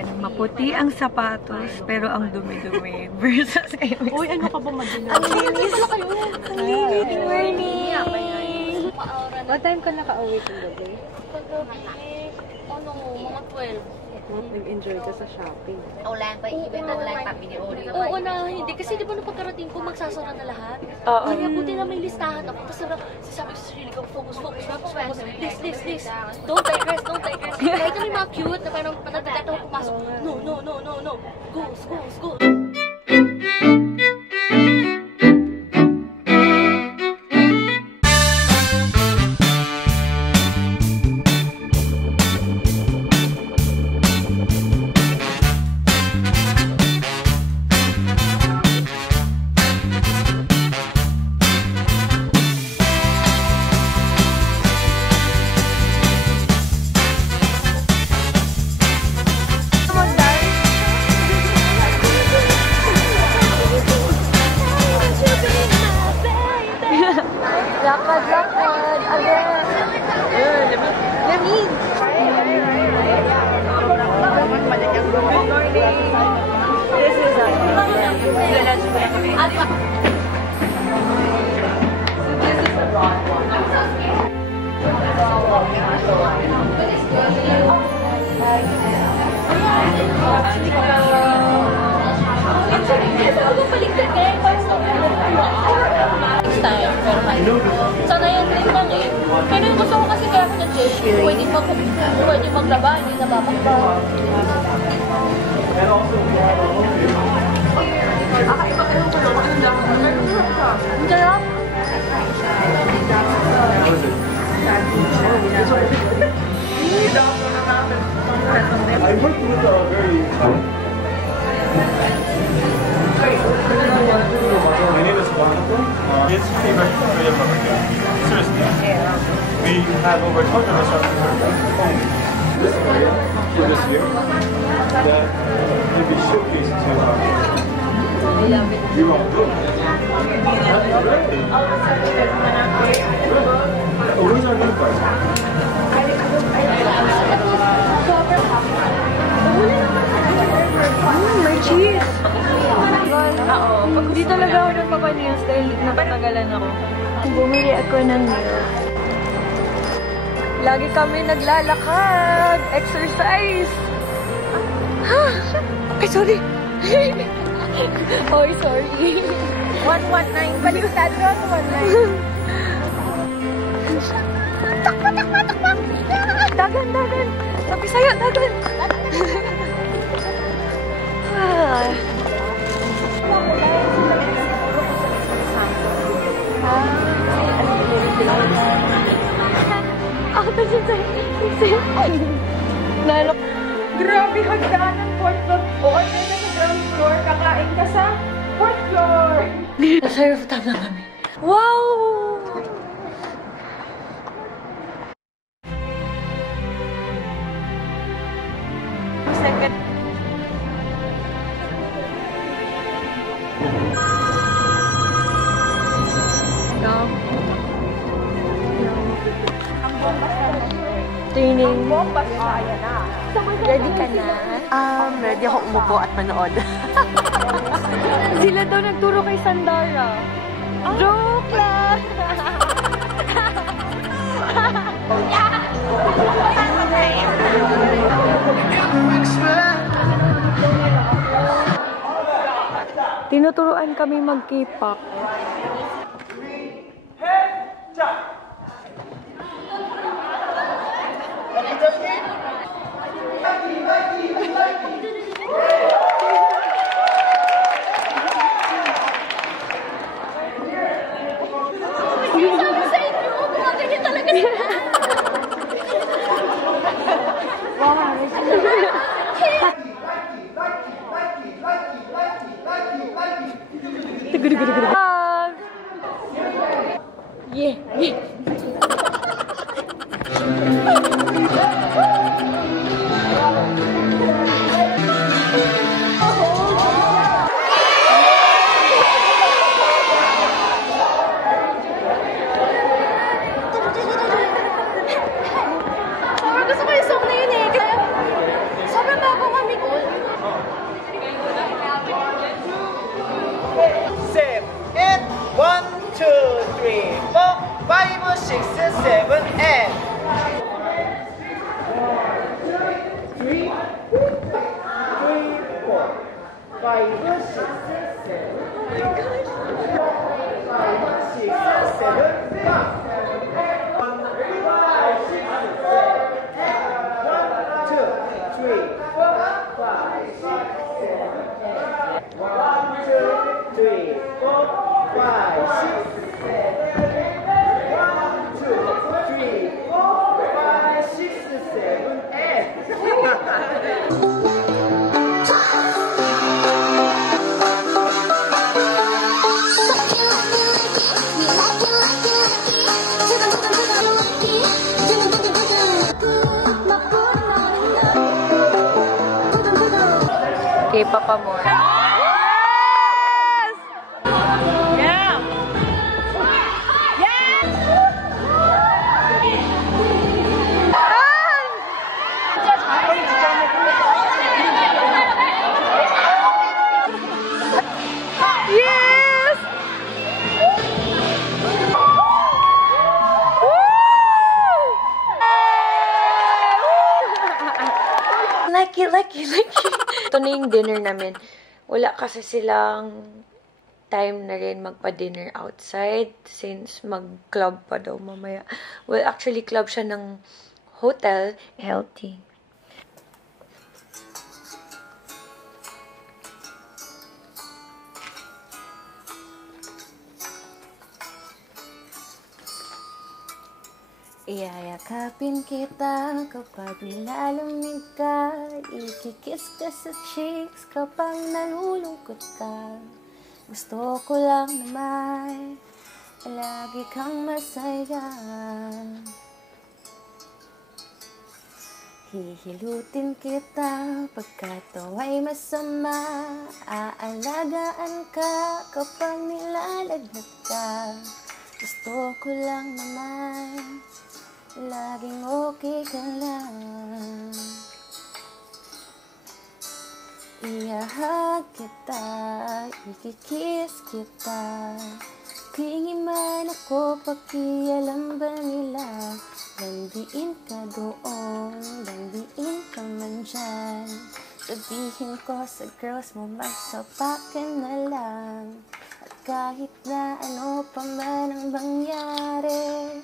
Maputi ang sapatos, pero ang dumi-dumi versus kayo. Uy, ano ka ba mag-ina? Ang linis pala kayo. Ang linis. Good morning. What time ka naka-away kagabi? Ano, mga 12. Nag-enjoy ka sa shopping. Ulan pa, even ang lang kami ni Ori. Oo na, hindi. Kasi di ba nung pagkarating ko, magsasara na lahat? Oo. Kaya buti na may listahan ako. Tapos sasabi ko sa sarili ko, focus. List. Don't digress. Kahit na may mga cute na parang panatagat ako pumasok. No. Go. Lakad. Again. Lamig. Good morning. This is the broad one. Sana yung trip lang eh. Pero yung gusto ko kasi kaya ko na-change. Pwede maglaba, hindi nababakba. Ang sarap. I worked with a very... My name is Bascon. It's favorite Korean barbecue. Seriously. We have over 200 restaurants in Korea. This area, for this year, that will be showcased to you all good. Oh, where's our new price? May cheese. Oo. Pag di talaga ako nagpapanails dahil napatagalan ako. Bumili ako ng nails. Lagi kami naglalakad. Exercise. Ay, sorry. Oy, sorry. 119. Baliktad ko. 119. Takpa. Dagan. Sabi sa'yo, dagan. Grabe, hagdanan, 4th floor. O, ay, na sa ground floor, kakain ka sa 4th floor. Nasa rooftop na kami. Wow! Second. Training. Ready ka na? Ready ako umupo at manood. Sila daw nagturo kay Sandara. Joke lang! Tinuturuan kami mag-K-pop. Yeah. Gusto ko yung song na yun eh. Sobrang bago kami K-pop mo. Yes! Yeah! Yes! Yes! Lucky. Ito na yung dinner namin. Wala kasi silang time na rin magpa-dinner outside since mag-club pa daw mamaya. Well, actually, club siya ng hotel. Healthy. Iyayakapin kita kapag nilalamig ka, ikikiss ka sa cheeks kapag nalulungkot ka. Gusto ko lang naman lagi kang masaya. Hihilutin kita pagkat ay masama, aalagaan ka kapag nilalagnat ka. Gusto ko lang naman laging okay ka lang. Iyahag kita, ikikiss kita. Klingi man ako, pakialam ba nila? Landiin ka doon, landiin ka man dyan. Sabihin ko sa girls mo, magsapakin na lang. At kahit na ano pa man ang mangyari,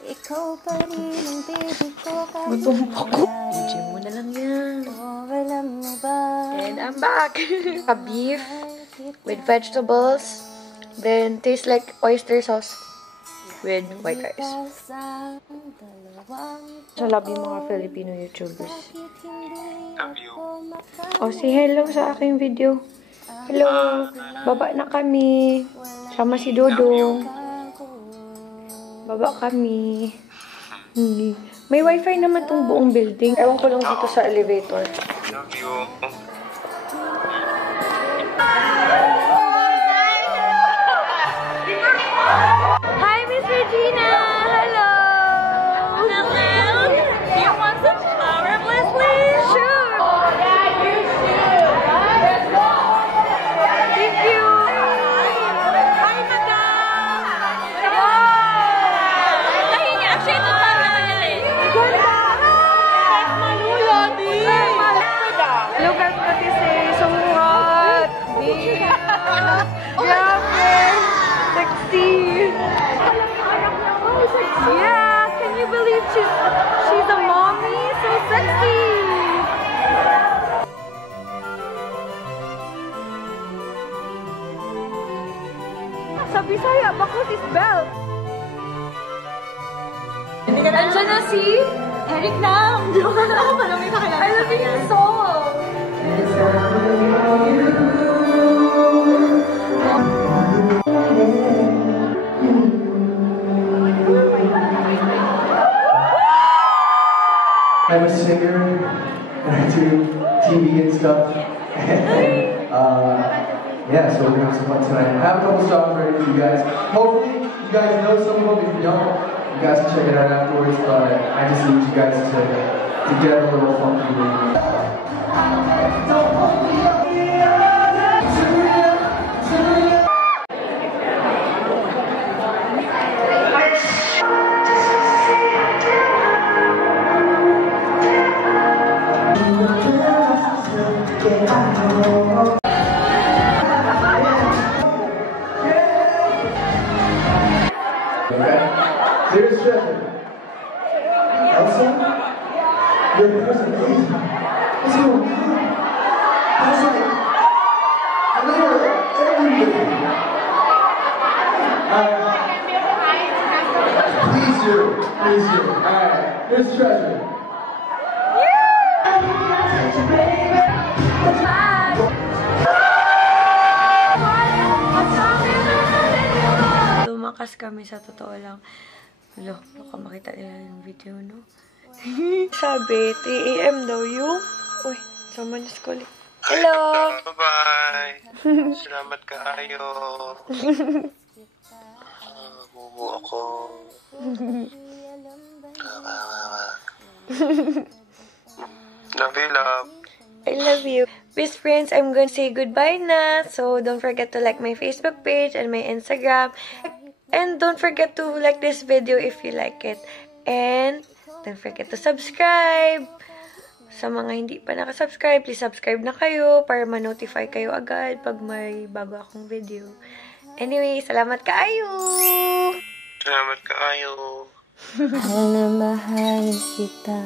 ikaw pa rin ang baby ko kahit nangyari. Gym mo na lang yan. Oh, alam mo ba? And I'm back. A beef with vegetables. Then tastes like oyster sauce with white rice. So love yung mga Filipino YouTubers. Oh, say hello sa aking video. Hello. Baba na kami. Sama si Dodong. Baba kami. May wifi naman tong buong building. Ewan ko lang dito sa elevator. Love you. Hi, Miss Regina! Hello! Hello? Do you want some flower bliss, please? Sure! Thank you! Hi, madam! Tahin niya. Actually, ito pa na kanila eh. Look at what you say. So hot! Grabe! Sexy! Yeah! Can you believe she's a mommy? So sexy! Sa Bisaya, bakit is belt? Andiyan na si Eric na! I love your song! I'm a singer and I do TV and stuff. And yeah, so we're gonna have some fun tonight. I have a couple songs ready for you guys. Hopefully, you guys know some of them. If you don't, you guys can check it out afterwards. But I just need you guys to get a little funky with me. Miss Treasure. Lumakas kami sa totoo lang. Hello, baka makita nila yung video, no? Sabi, 3 AM daw yung... Uy, someone is calling. Hello! Bye-bye! Salamat kaayo. Bubo ako. Love you, love. I love you. Bisprins, I'm going to say goodbye na. So, don't forget to like my Facebook page and my Instagram. And don't forget to like this video if you like it. And don't forget to subscribe. Sa mga hindi pa nakasubscribe, please subscribe na kayo para ma-notify kayo agad pag may bago akong video. Anyway, salamat kaayo! Salamat kaayo. Mahal na mahal kita.